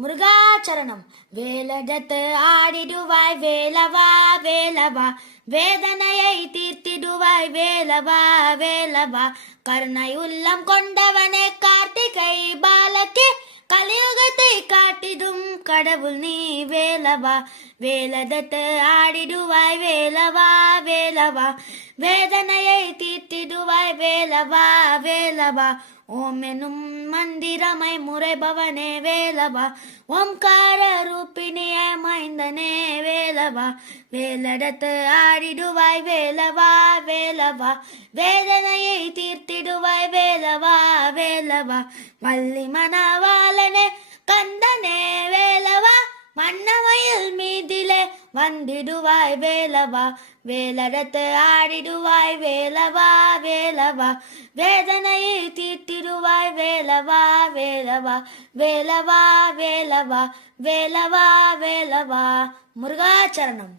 முருகாச்சரணம். வேலெடுத்து ஆடிடுவாய் வேலவா வேலவா, வேதனையை தீர்த்திடுவாய் வேலவா வேலவா, கருணை உள்ளம் கொண்டவனே கார்த்திகை பாலகே, கலியுகத்தை காட்டிடும் கடவுள் நீ வேலவா. வேலெடுத்து ஆடிடுவாய் வேலவா வேலவா, வேதனையை தீர்த்திடுவாய் வேலவா வேலவா, ஓம் எனும் மந்திரமை முறைபவனே வேலவா, ஓம்கார ரூபிணிய மைந்தனே வேலவா. வேலெடுத்து ஆடிடுவாய் வேலவா வேலவா, வேதனையை தீர்த்திடுவாய் வேலவா வேலவா, வள்ளி மணவாளனே கந்தனே வேலவா, மன்னமயில் மீதிலே வந்திடுவாய் வேலவா. வேலெடுத்து ஆடிடுவாய் வேலவா வேலவா, வேதனையை தீர்த்திடுவாய் வேலவா வேலவா, வேலவா வேலவா வேலவா வேலவா. முருகாச்சரணம்.